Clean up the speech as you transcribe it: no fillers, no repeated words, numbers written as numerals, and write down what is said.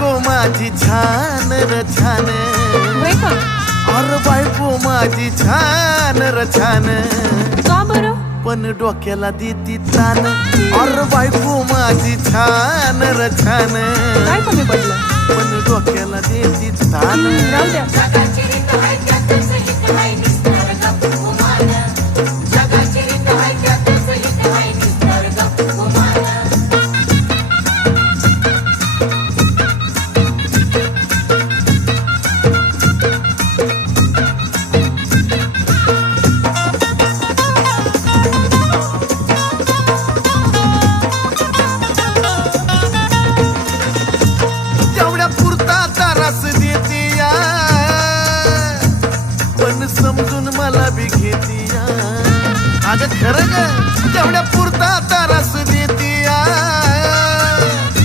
बायको माझी छान र छान, होय का? अरे बायको माझी छान र छान, का बरं? पण डोक्याला देती तान. अरे बायको माझी छान र छान, काय कमी पडलं? पण डोक्याला देती तान. राहू द्या. तेवढ्या पुरता त्रास देती या, पण समजून मला बी घेती या. अगं खरं ग, तेवढ्या